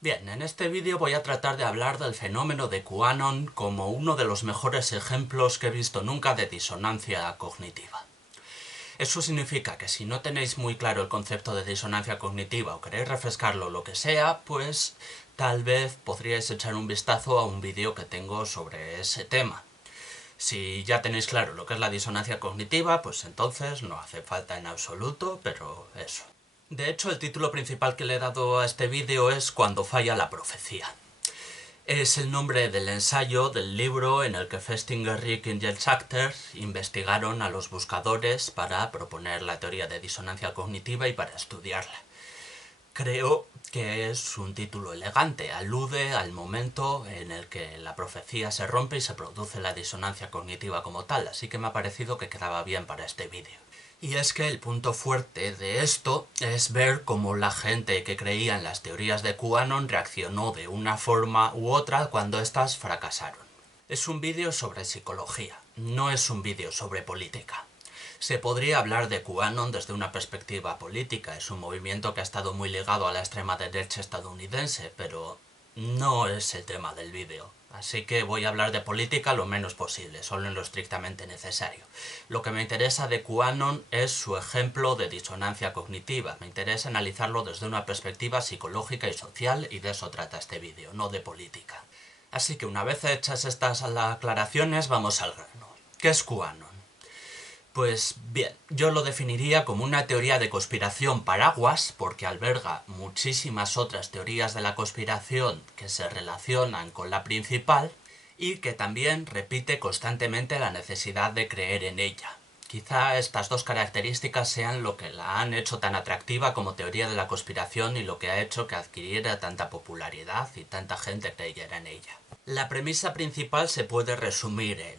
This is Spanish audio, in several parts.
Bien, en este vídeo voy a tratar de hablar del fenómeno de QAnon como uno de los mejores ejemplos que he visto nunca de disonancia cognitiva. Eso significa que si no tenéis muy claro el concepto de disonancia cognitiva o queréis refrescarlo o lo que sea, pues tal vez podríais echar un vistazo a un vídeo que tengo sobre ese tema. Si ya tenéis claro lo que es la disonancia cognitiva, pues entonces no hace falta en absoluto, pero eso. De hecho, el título principal que le he dado a este vídeo es Cuando falla la profecía. Es el nombre del ensayo del libro en el que Festinger, Rick y Jens Schachter investigaron a los buscadores para proponer la teoría de disonancia cognitiva y para estudiarla. Creo que es un título elegante, alude al momento en el que la profecía se rompe y se produce la disonancia cognitiva como tal, así que me ha parecido que quedaba bien para este vídeo. Y es que el punto fuerte de esto es ver cómo la gente que creía en las teorías de QAnon reaccionó de una forma u otra cuando éstas fracasaron. Es un vídeo sobre psicología, no es un vídeo sobre política. Se podría hablar de QAnon desde una perspectiva política, es un movimiento que ha estado muy ligado a la extrema derecha estadounidense, pero no es el tema del vídeo. Así que voy a hablar de política lo menos posible, solo en lo estrictamente necesario. Lo que me interesa de QAnon es su ejemplo de disonancia cognitiva. Me interesa analizarlo desde una perspectiva psicológica y social, y de eso trata este vídeo, no de política. Así que una vez hechas estas aclaraciones, vamos al grano. ¿Qué es QAnon? Pues bien, yo lo definiría como una teoría de conspiración paraguas porque alberga muchísimas otras teorías de la conspiración que se relacionan con la principal y que también repite constantemente la necesidad de creer en ella. Quizá estas dos características sean lo que la han hecho tan atractiva como teoría de la conspiración y lo que ha hecho que adquiriera tanta popularidad y tanta gente creyera en ella. La premisa principal se puede resumir en: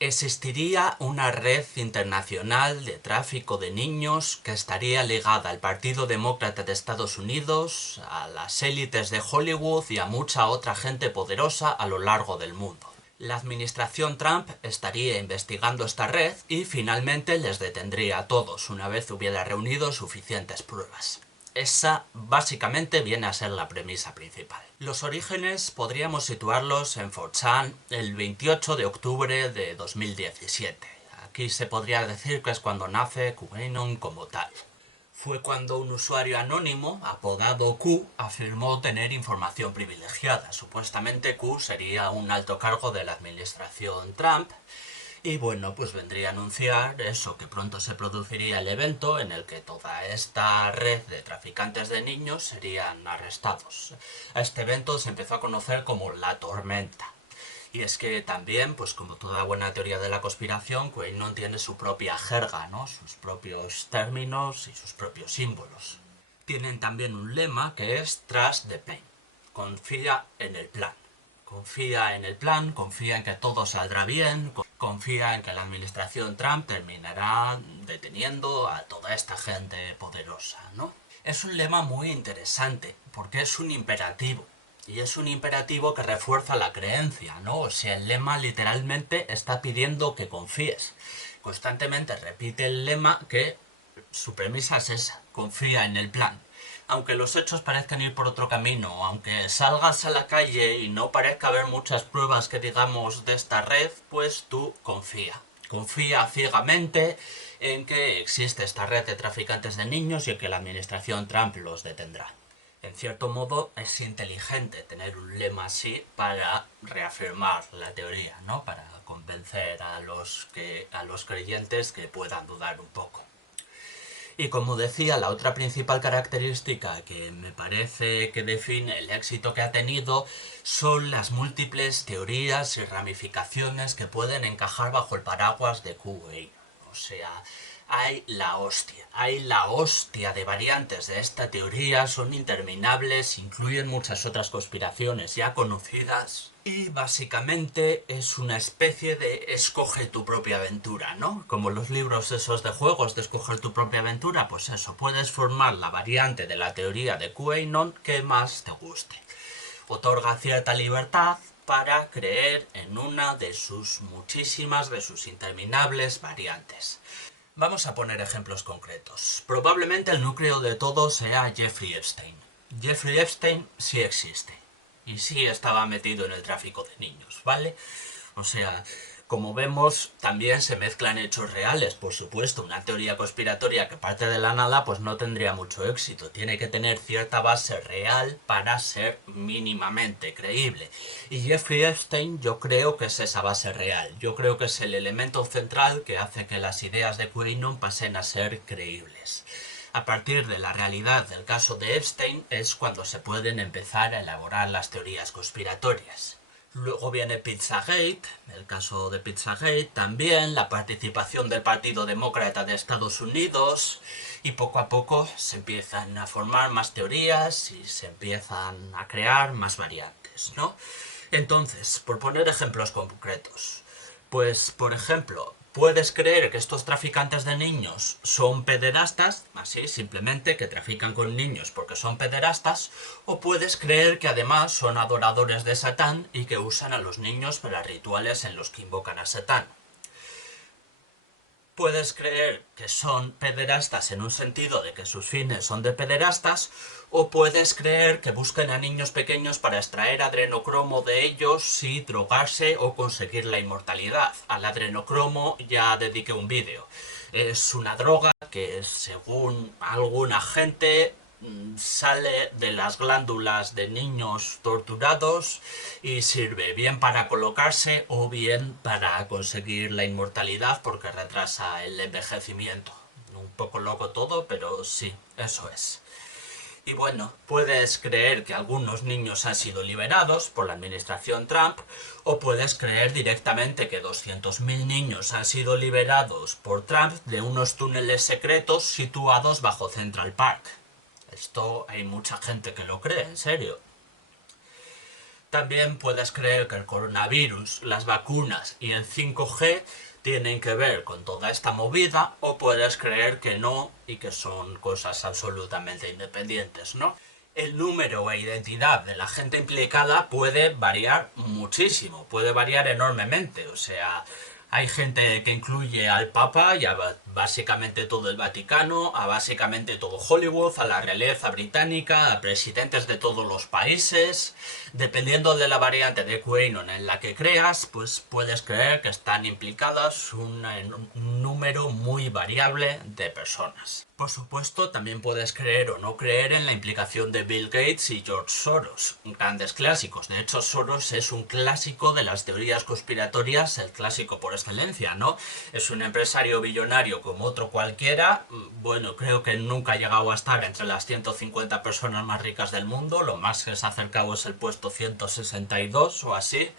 existiría una red internacional de tráfico de niños que estaría ligada al Partido Demócrata de Estados Unidos, a las élites de Hollywood y a mucha otra gente poderosa a lo largo del mundo. La administración Trump estaría investigando esta red y finalmente les detendría a todos una vez hubiera reunido suficientes pruebas. Esa básicamente viene a ser la premisa principal. Los orígenes podríamos situarlos en 4chan el 28 de octubre de 2017. Aquí se podría decir que es cuando nace QAnon como tal. Fue cuando un usuario anónimo, apodado Q, afirmó tener información privilegiada. Supuestamente Q sería un alto cargo de la administración Trump. Y bueno, pues vendría a anunciar eso, que pronto se produciría el evento en el que toda esta red de traficantes de niños serían arrestados. A este evento se empezó a conocer como la tormenta. Y es que también, pues como toda buena teoría de la conspiración, QAnon tiene su propia jerga, ¿no? Sus propios términos y sus propios símbolos. Tienen también un lema que es Trust the Plan. Confía en el plan. Confía en el plan, confía en que todo saldrá bien, confía en que la administración Trump terminará deteniendo a toda esta gente poderosa, ¿no? Es un lema muy interesante, porque es un imperativo. Y es un imperativo que refuerza la creencia, ¿no? O sea, el lema literalmente está pidiendo que confíes. Constantemente repite el lema que su premisa es esa, confía en el plan. Aunque los hechos parezcan ir por otro camino, aunque salgas a la calle y no parezca haber muchas pruebas que digamos de esta red, pues tú confía. Confía ciegamente en que existe esta red de traficantes de niños y en que la administración Trump los detendrá. En cierto modo es inteligente tener un lema así para reafirmar la teoría, ¿no? Para convencer a los creyentes que puedan dudar un poco. Y como decía, la otra principal característica que me parece que define el éxito que ha tenido son las múltiples teorías y ramificaciones que pueden encajar bajo el paraguas de QA. O sea, hay la hostia de variantes de esta teoría, son interminables, incluyen muchas otras conspiraciones ya conocidas. Y básicamente es una especie de escoge tu propia aventura, ¿no? Como los libros esos de juegos de escoger tu propia aventura, pues eso, puedes formar la variante de la teoría de QAnon que más te guste. Otorga cierta libertad para creer en una de sus muchísimas, de sus interminables variantes. Vamos a poner ejemplos concretos. Probablemente el núcleo de todo sea Jeffrey Epstein. Jeffrey Epstein sí existe. Y sí estaba metido en el tráfico de niños, ¿vale? O sea, como vemos, también se mezclan hechos reales, por supuesto. Una teoría conspiratoria que parte de la nada, pues no tendría mucho éxito. Tiene que tener cierta base real para ser mínimamente creíble. Y Jeffrey Epstein yo creo que es esa base real. Yo creo que es el elemento central que hace que las ideas de QAnon pasen a ser creíbles. A partir de la realidad del caso de Epstein es cuando se pueden empezar a elaborar las teorías conspiratorias. Luego viene Pizzagate, el caso de Pizzagate, también la participación del Partido Demócrata de Estados Unidos, y poco a poco se empiezan a formar más teorías y se empiezan a crear más variantes, ¿no? Entonces, por poner ejemplos concretos, pues, por ejemplo, puedes creer que estos traficantes de niños son pederastas, así, simplemente que trafican con niños porque son pederastas, o puedes creer que además son adoradores de Satán y que usan a los niños para rituales en los que invocan a Satán. Puedes creer que son pederastas en un sentido de que sus fines son de pederastas, o puedes creer que buscan a niños pequeños para extraer adrenocromo de ellos y drogarse o conseguir la inmortalidad. Al adrenocromo ya dediqué un vídeo. Es una droga que, según alguna gente, sale de las glándulas de niños torturados y sirve bien para colocarse o bien para conseguir la inmortalidad porque retrasa el envejecimiento. Un poco loco todo, pero sí, eso es. Y bueno, puedes creer que algunos niños han sido liberados por la administración Trump, o puedes creer directamente que 200.000 niños han sido liberados por Trump de unos túneles secretos situados bajo Central Park. Esto hay mucha gente que lo cree, en serio. También puedes creer que el coronavirus, las vacunas y el 5G tienen que ver con toda esta movida, o puedes creer que no y que son cosas absolutamente independientes, ¿no? El número e identidad de la gente implicada puede variar muchísimo, puede variar enormemente, o sea, hay gente que incluye al Papa y a básicamente todo el Vaticano, a básicamente todo Hollywood, a la realeza británica, a presidentes de todos los países. Dependiendo de la variante de QAnon en la que creas, pues puedes creer que están implicadas un número muy variable de personas. Por supuesto, también puedes creer o no creer en la implicación de Bill Gates y George Soros, grandes clásicos. De hecho, Soros es un clásico de las teorías conspiratorias, el clásico por excelencia, ¿no? Es un empresario billonario como otro cualquiera. Bueno, creo que nunca ha llegado a estar entre las 150 personas más ricas del mundo, lo más que se ha acercado es el puesto 162 o así.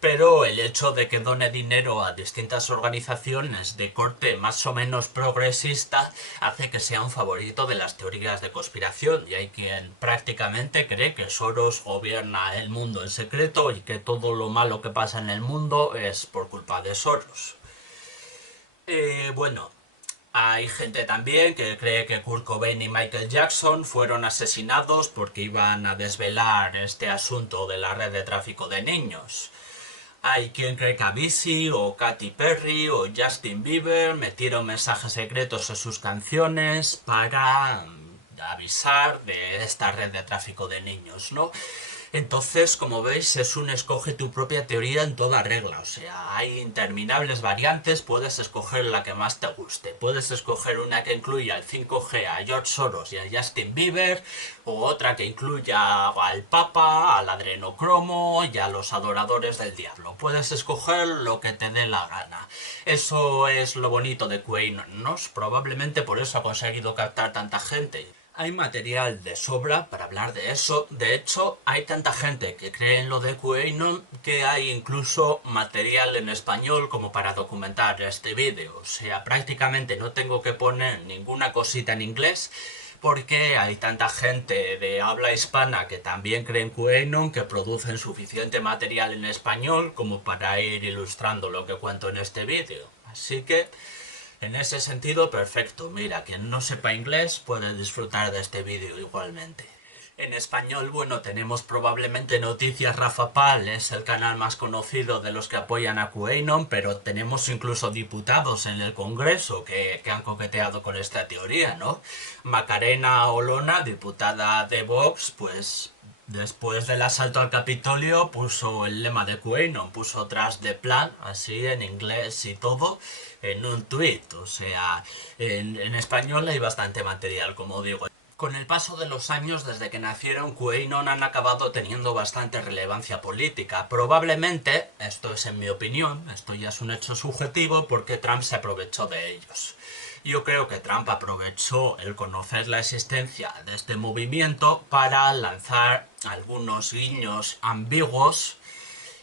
Pero el hecho de que done dinero a distintas organizaciones de corte más o menos progresista hace que sea un favorito de las teorías de conspiración, y hay quien prácticamente cree que Soros gobierna el mundo en secreto y que todo lo malo que pasa en el mundo es por culpa de Soros. Bueno, hay gente también que cree que Kurt Cobain y Michael Jackson fueron asesinados porque iban a desvelar este asunto de la red de tráfico de niños. Hay quien cree que Avicii o Katy Perry o Justin Bieber metieron mensajes secretos en sus canciones para avisar de esta red de tráfico de niños, ¿no? Entonces, como veis, es un escoge tu propia teoría en toda regla. O sea, hay interminables variantes, puedes escoger la que más te guste. Puedes escoger una que incluya al 5G, a George Soros y a Justin Bieber, o otra que incluya al Papa, al adrenocromo y a los adoradores del diablo. Puedes escoger lo que te dé la gana. Eso es lo bonito de QAnon, ¿no? Probablemente por eso ha conseguido captar tanta gente. Hay material de sobra para hablar de eso. De hecho, hay tanta gente que cree en lo de QAnon que hay incluso material en español como para documentar este vídeo. O sea, prácticamente no tengo que poner ninguna cosita en inglés porque hay tanta gente de habla hispana que también cree en QAnon que producen suficiente material en español como para ir ilustrando lo que cuento en este vídeo. Así que en ese sentido, perfecto. Mira, quien no sepa inglés puede disfrutar de este vídeo igualmente. En español, bueno, tenemos probablemente Noticias Rafa Pal, es el canal más conocido de los que apoyan a QAnon, pero tenemos incluso diputados en el Congreso que han coqueteado con esta teoría, ¿no? Macarena Olona, diputada de Vox, pues después del asalto al Capitolio puso el lema de QAnon, puso tras de plan, así en inglés y todo, en un tuit. O sea, en español hay bastante material, como digo. Con el paso de los años, desde que nacieron, QAnon han acabado teniendo bastante relevancia política. Probablemente, esto es en mi opinión, esto ya es un hecho subjetivo, porque Trump se aprovechó de ellos. Yo creo que Trump aprovechó el conocer la existencia de este movimiento para lanzar algunos guiños ambiguos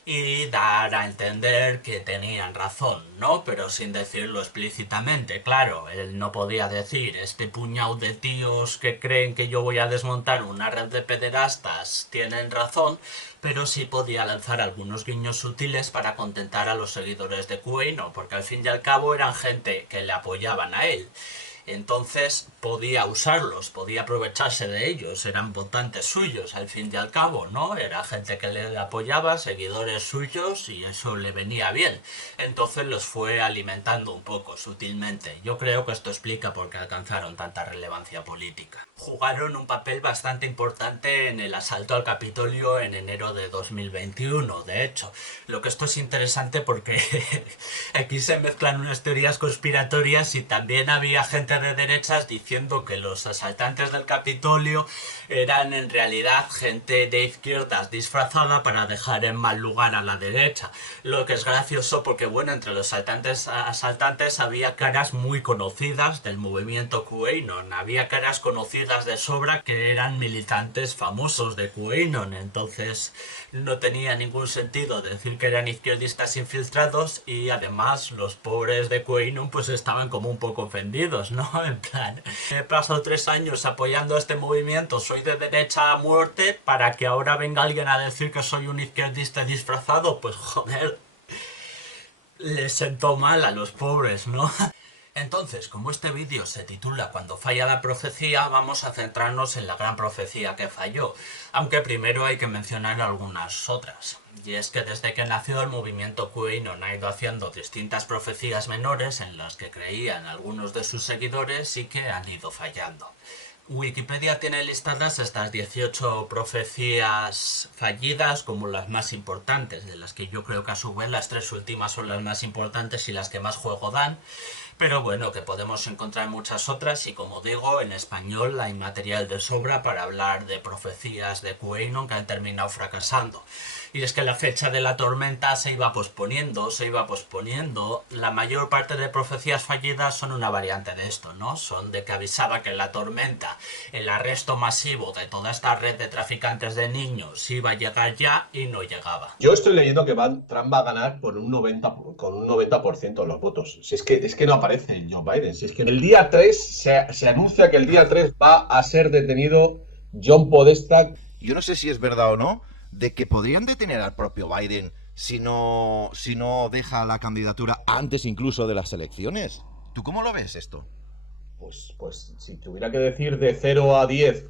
y dar a entender que tenían razón, ¿no? Pero sin decirlo explícitamente, claro, él no podía decir, este puñado de tíos que creen que yo voy a desmontar una red de pederastas tienen razón, pero sí podía lanzar algunos guiños sutiles para contentar a los seguidores de QAnon, porque al fin y al cabo eran gente que le apoyaban a él. Entonces podía usarlos, podía aprovecharse de ellos, eran votantes suyos al fin y al cabo, ¿no? Era gente que le apoyaba, seguidores suyos y eso le venía bien. Entonces los fue alimentando un poco, sutilmente. Yo creo que esto explica por qué alcanzaron tanta relevancia política. Jugaron un papel bastante importante en el asalto al Capitolio en enero de 2021, de hecho. Lo que esto es interesante porque aquí se mezclan unas teorías conspiratorias y también había gente de derechas diciendo que los asaltantes del Capitolio eran en realidad gente de izquierdas disfrazada para dejar en mal lugar a la derecha. Lo que es gracioso porque, bueno, entre los asaltantes había caras muy conocidas del movimiento QAnon. Había caras conocidas de sobra que eran militantes famosos de QAnon. Entonces no tenía ningún sentido decir que eran izquierdistas infiltrados y además los pobres de QAnon pues estaban como un poco ofendidos, ¿no? En plan, he pasado 3 años apoyando a este movimiento, soy de derecha a muerte, para que ahora venga alguien a decir que soy un izquierdista disfrazado, pues joder, les sentó mal a los pobres, ¿no? Entonces, como este vídeo se titula Cuando falla la profecía, vamos a centrarnos en la gran profecía que falló, aunque primero hay que mencionar algunas otras. Y es que desde que nació el movimiento QAnon ha ido haciendo distintas profecías menores en las que creían algunos de sus seguidores y que han ido fallando. Wikipedia tiene listadas estas 18 profecías fallidas como las más importantes, de las que yo creo que a su vez las 3 últimas son las más importantes y las que más juego dan, pero bueno, que podemos encontrar muchas otras y como digo, en español hay material de sobra para hablar de profecías de QAnon que han terminado fracasando. Y es que la fecha de la tormenta se iba posponiendo. La mayor parte de profecías fallidas son una variante de esto, ¿no? Son de que avisaba que la tormenta, el arresto masivo de toda esta red de traficantes de niños iba a llegar ya y no llegaba. Yo estoy leyendo que Trump va a ganar con un 90% de los votos. Si es que no aparece Joe Biden. Si es que el día 3 se anuncia que el día 3 va a ser detenido John Podesta. Yo no sé si es verdad o no, de que podrían detener al propio Biden si no deja la candidatura antes incluso de las elecciones. ¿Tú cómo lo ves esto? Pues si tuviera que decir de 0 a 10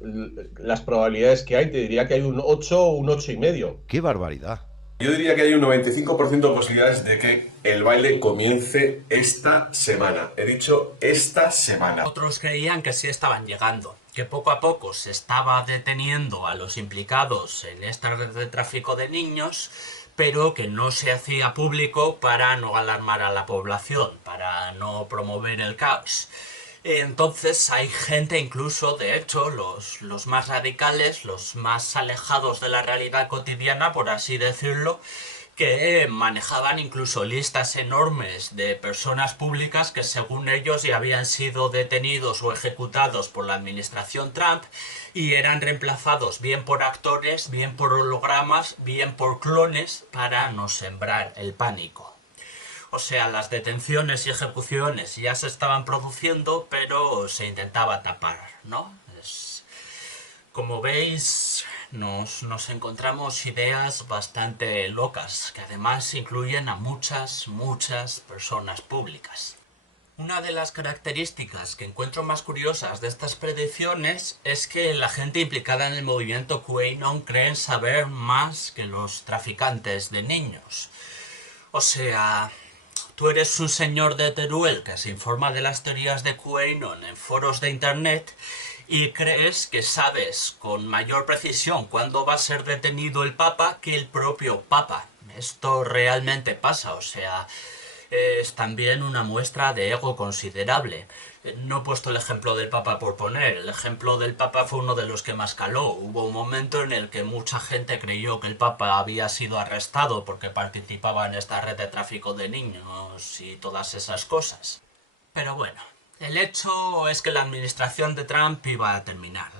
las probabilidades que hay, te diría que hay un 8 o un 8,5. ¡Qué barbaridad! Yo diría que hay un 95% de posibilidades de que el baile comience esta semana. He dicho esta semana. Otros creían que sí estaban llegando, que poco a poco se estaba deteniendo a los implicados en esta red de tráfico de niños, pero que no se hacía público para no alarmar a la población, para no promover el caos. Entonces hay gente incluso, de hecho, los más radicales, los más alejados de la realidad cotidiana, por así decirlo, que manejaban incluso listas enormes de personas públicas que según ellos ya habían sido detenidos o ejecutados por la administración Trump y eran reemplazados bien por actores, bien por hologramas, bien por clones para no sembrar el pánico. O sea, las detenciones y ejecuciones ya se estaban produciendo, pero se intentaba tapar, ¿no? Como veis, nos encontramos ideas bastante locas, que además incluyen a muchas personas públicas. Una de las características que encuentro más curiosas de estas predicciones es que la gente implicada en el movimiento QAnon cree saber más que los traficantes de niños. O sea, tú eres un señor de Teruel que se informa de las teorías de QAnon en foros de internet y crees que sabes con mayor precisión cuándo va a ser detenido el Papa que el propio Papa. Esto realmente pasa, o sea, es también una muestra de ego considerable. No he puesto el ejemplo del Papa por poner, el ejemplo del Papa fue uno de los que más caló. Hubo un momento en el que mucha gente creyó que el Papa había sido arrestado porque participaba en esta red de tráfico de niños y todas esas cosas. Pero bueno, el hecho es que la administración de Trump iba a terminar,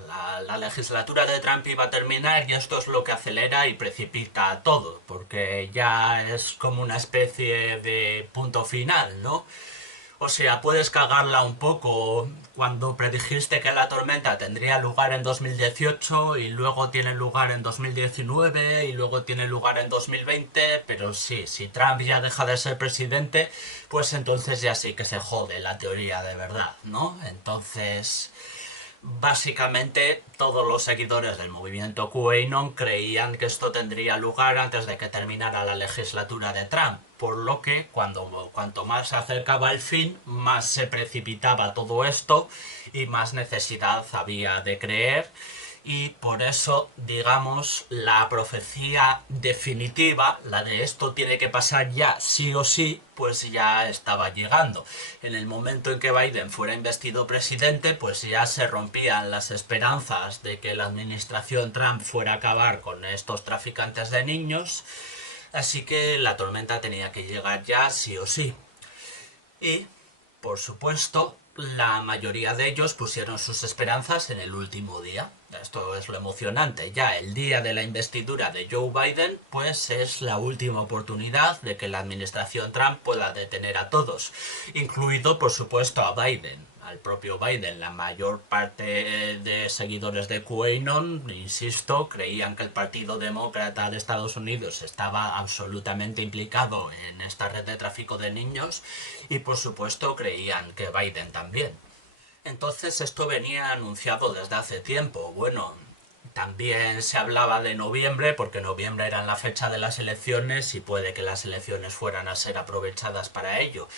la legislatura de Trump iba a terminar y esto es lo que acelera y precipita todo, porque ya es como una especie de punto final, ¿no? O sea, puedes cagarla un poco cuando predijiste que la tormenta tendría lugar en 2018 y luego tiene lugar en 2019 y luego tiene lugar en 2020, pero sí, si Trump ya deja de ser presidente, pues entonces ya sí que se jode la teoría de verdad, ¿no? Entonces, básicamente todos los seguidores del movimiento QAnon creían que esto tendría lugar antes de que terminara la legislatura de Trump, por lo que cuanto más se acercaba el fin, más se precipitaba todo esto y más necesidad había de creer. Y por eso, digamos, la profecía definitiva, la de esto tiene que pasar ya, sí o sí, pues ya estaba llegando. En el momento en que Biden fuera investido presidente, pues ya se rompían las esperanzas de que la administración Trump fuera a acabar con estos traficantes de niños, así que la tormenta tenía que llegar ya, sí o sí. Y, por supuesto, la mayoría de ellos pusieron sus esperanzas en el último día. Esto es lo emocionante. Ya el día de la investidura de Joe Biden, pues es la última oportunidad de que la administración Trump pueda detener a todos, incluido, por supuesto, a Biden. Al propio Biden, la mayor parte de seguidores de QAnon, insisto, creían que el Partido Demócrata de Estados Unidos estaba absolutamente implicado en esta red de tráfico de niños y por supuesto creían que Biden también. Entonces esto venía anunciado desde hace tiempo. Bueno, también se hablaba de noviembre, porque noviembre era la fecha de las elecciones y puede que las elecciones fueran a ser aprovechadas para ello.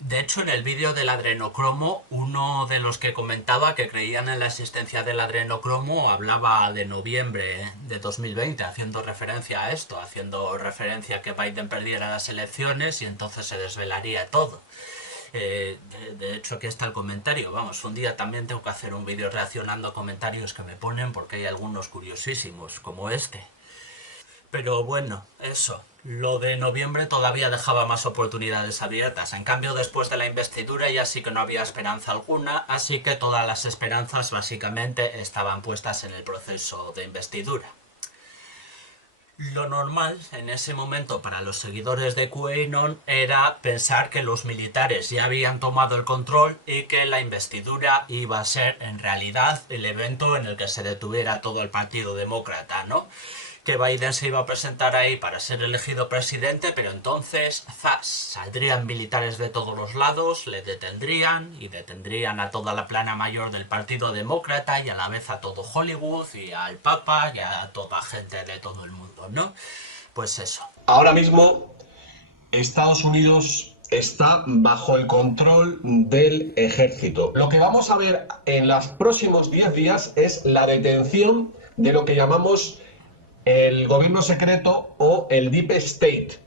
De hecho, en el vídeo del adrenocromo, uno de los que comentaba que creían en la existencia del adrenocromo hablaba de noviembre de 2020, haciendo referencia a esto, haciendo referencia a que Biden perdiera las elecciones y entonces se desvelaría todo. De hecho, aquí está el comentario. Vamos, un día también tengo que hacer un vídeo reaccionando a comentarios que me ponen porque hay algunos curiosísimos, como este. Pero bueno, eso. Lo de noviembre todavía dejaba más oportunidades abiertas. En cambio, después de la investidura ya sí que no había esperanza alguna, así que todas las esperanzas básicamente estaban puestas en el proceso de investidura. Lo normal en ese momento para los seguidores de QAnon era pensar que los militares ya habían tomado el control y que la investidura iba a ser en realidad el evento en el que se detuviera todo el Partido Demócrata, ¿no? Que Biden se iba a presentar ahí para ser elegido presidente, pero entonces, ¡zas!, saldrían militares de todos los lados, le detendrían y detendrían a toda la plana mayor del Partido Demócrata y a la vez a todo Hollywood y al Papa y a toda gente de todo el mundo, ¿no? Pues eso. Ahora mismo, Estados Unidos está bajo el control del ejército. Lo que vamos a ver en los próximos 10 días es la detención de lo que llamamos el gobierno secreto o el Deep State.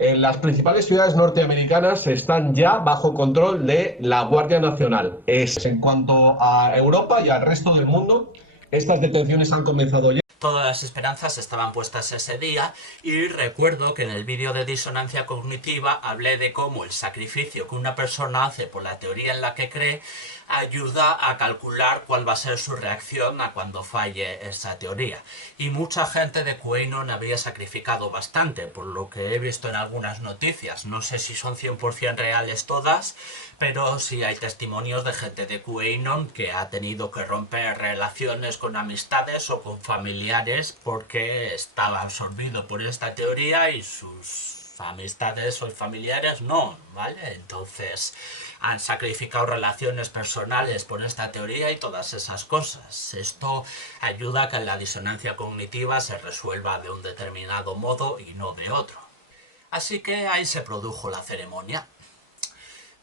En las principales ciudades norteamericanas están ya bajo control de la Guardia Nacional. En cuanto a Europa y al resto del mundo, estas detenciones han comenzado ya. Todas las esperanzas estaban puestas ese día y recuerdo que en el vídeo de disonancia cognitiva hablé de cómo el sacrificio que una persona hace por la teoría en la que cree ayuda a calcular cuál va a ser su reacción a cuando falle esa teoría. Y mucha gente de QAnon habría sacrificado bastante, por lo que he visto en algunas noticias. No sé si son 100% reales todas, pero sí hay testimonios de gente de QAnon que ha tenido que romper relaciones con amistades o con familiares porque estaba absorbido por esta teoría y sus amistades o familiares no, ¿vale? Entonces han sacrificado relaciones personales por esta teoría y todas esas cosas. Esto ayuda a que la disonancia cognitiva se resuelva de un determinado modo y no de otro. Así que ahí se produjo la ceremonia.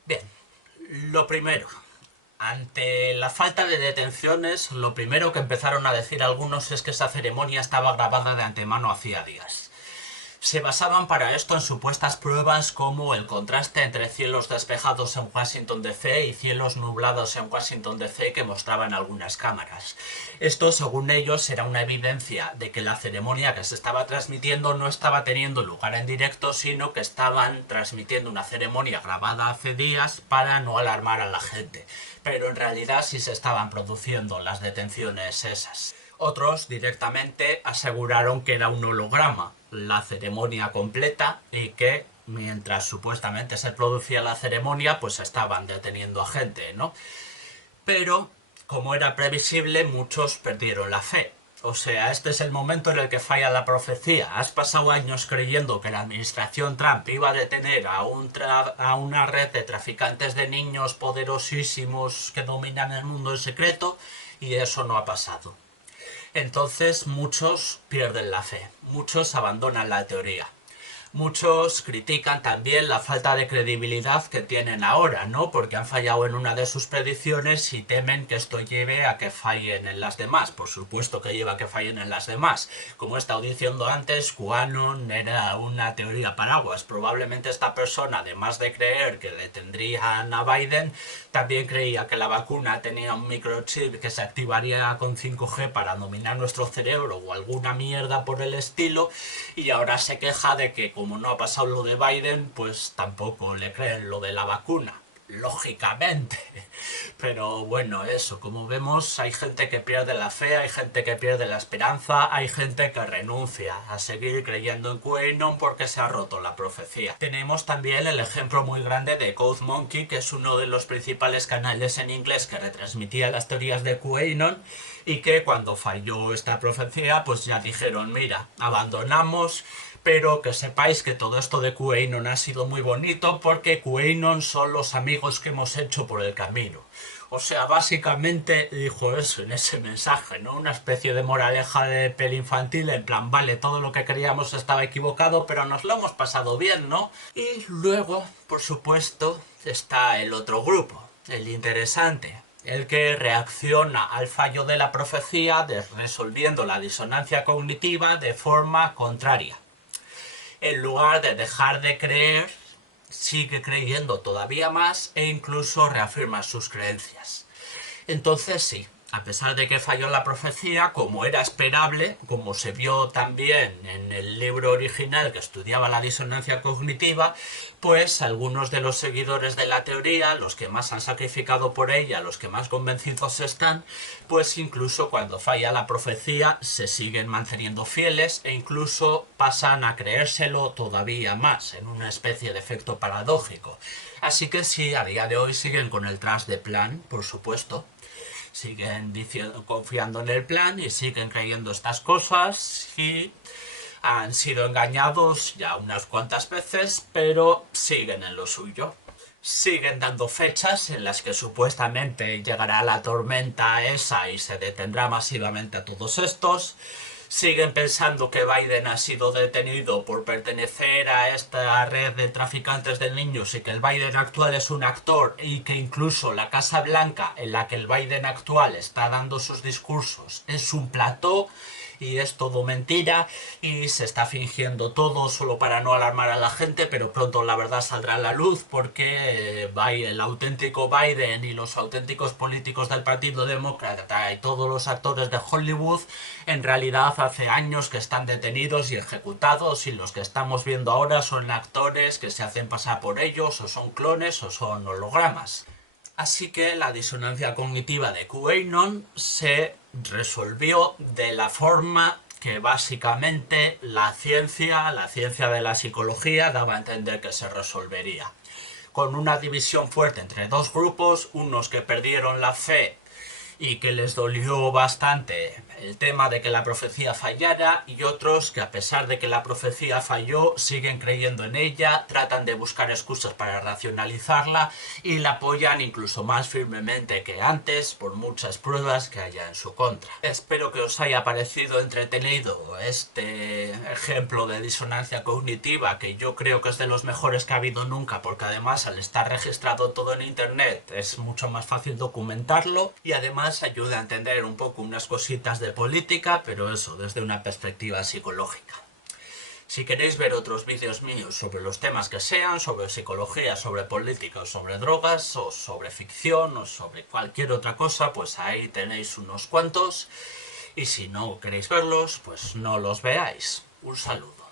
Bien, lo primero. Ante la falta de detenciones, lo primero que empezaron a decir algunos es que esa ceremonia estaba grabada de antemano hacía días. Se basaban para esto en supuestas pruebas como el contraste entre cielos despejados en Washington DC y cielos nublados en Washington DC que mostraban algunas cámaras. Esto, según ellos, era una evidencia de que la ceremonia que se estaba transmitiendo no estaba teniendo lugar en directo, sino que estaban transmitiendo una ceremonia grabada hace días para no alarmar a la gente. Pero en realidad sí se estaban produciendo las detenciones esas. Otros directamente aseguraron que era un holograma, la ceremonia completa, y que mientras supuestamente se producía la ceremonia, pues estaban deteniendo a gente, ¿no? Pero, como era previsible, muchos perdieron la fe. O sea, este es el momento en el que falla la profecía. Has pasado años creyendo que la administración Trump iba a detener a una red de traficantes de niños poderosísimos que dominan el mundo en secreto, y eso no ha pasado. Entonces muchos pierden la fe, muchos abandonan la teoría. Muchos critican también la falta de credibilidad que tienen ahora, ¿no? Porque han fallado en una de sus predicciones y temen que esto lleve a que fallen en las demás. Por supuesto que lleva a que fallen en las demás. Como he estado diciendo antes, QAnon era una teoría paraguas. Probablemente esta persona, además de creer que detendrían a Biden, también creía que la vacuna tenía un microchip que se activaría con 5G para dominar nuestro cerebro o alguna mierda por el estilo, y ahora se queja de que como no ha pasado lo de Biden, pues tampoco le creen lo de la vacuna, lógicamente. Pero bueno, eso, como vemos, hay gente que pierde la fe, hay gente que pierde la esperanza, hay gente que renuncia a seguir creyendo en QAnon porque se ha roto la profecía. Tenemos también el ejemplo muy grande de CodeMonkey, que es uno de los principales canales en inglés que retransmitía las teorías de QAnon, y que cuando falló esta profecía, pues ya dijeron, mira, abandonamos, pero que sepáis que todo esto de QAnon ha sido muy bonito porque QAnon son los amigos que hemos hecho por el camino. O sea, básicamente dijo eso en ese mensaje, ¿no? Una especie de moraleja de peli infantil, en plan, vale, todo lo que creíamos estaba equivocado, pero nos lo hemos pasado bien, ¿no? Y luego, por supuesto, está el otro grupo, el interesante, el que reacciona al fallo de la profecía resolviendo la disonancia cognitiva de forma contraria. En lugar de dejar de creer, sigue creyendo todavía más e incluso reafirma sus creencias. Entonces sí, a pesar de que falló la profecía, como era esperable, como se vio también en el libro original que estudiaba la disonancia cognitiva, pues algunos de los seguidores de la teoría, los que más han sacrificado por ella, los que más convencidos están, pues incluso cuando falla la profecía se siguen manteniendo fieles e incluso pasan a creérselo todavía más, en una especie de efecto paradójico. Así que sí, a día de hoy siguen con el tras de plan, por supuesto. Siguen confiando en el plan y siguen creyendo estas cosas y han sido engañados ya unas cuantas veces, pero siguen en lo suyo. Siguen dando fechas en las que supuestamente llegará la tormenta esa y se detendrá masivamente a todos estos. Siguen pensando que Biden ha sido detenido por pertenecer a esta red de traficantes de niños y que el Biden actual es un actor y que incluso la Casa Blanca en la que el Biden actual está dando sus discursos es un plató y es todo mentira y se está fingiendo todo solo para no alarmar a la gente, pero pronto la verdad saldrá a la luz porque el auténtico Biden y los auténticos políticos del Partido Demócrata y todos los actores de Hollywood en realidad hace años que están detenidos y ejecutados, y los que estamos viendo ahora son actores que se hacen pasar por ellos, o son clones o son hologramas. Así que la disonancia cognitiva de QAnon se resolvió de la forma que básicamente la ciencia de la psicología daba a entender que se resolvería. Con una división fuerte entre dos grupos, unos que perdieron la fe y que les dolió bastante el tema de que la profecía fallara y otros que a pesar de que la profecía falló siguen creyendo en ella, tratan de buscar excusas para racionalizarla y la apoyan incluso más firmemente que antes por muchas pruebas que haya en su contra. Espero que os haya parecido entretenido este ejemplo de disonancia cognitiva, que yo creo que es de los mejores que ha habido nunca, porque además al estar registrado todo en internet es mucho más fácil documentarlo y además ayuda a entender un poco unas cositas de política, pero eso desde una perspectiva psicológica. Si queréis ver otros vídeos míos sobre los temas que sean, sobre psicología, sobre política o sobre drogas, o sobre ficción, o sobre cualquier otra cosa, pues ahí tenéis unos cuantos. Y si no queréis verlos, pues no los veáis. Un saludo.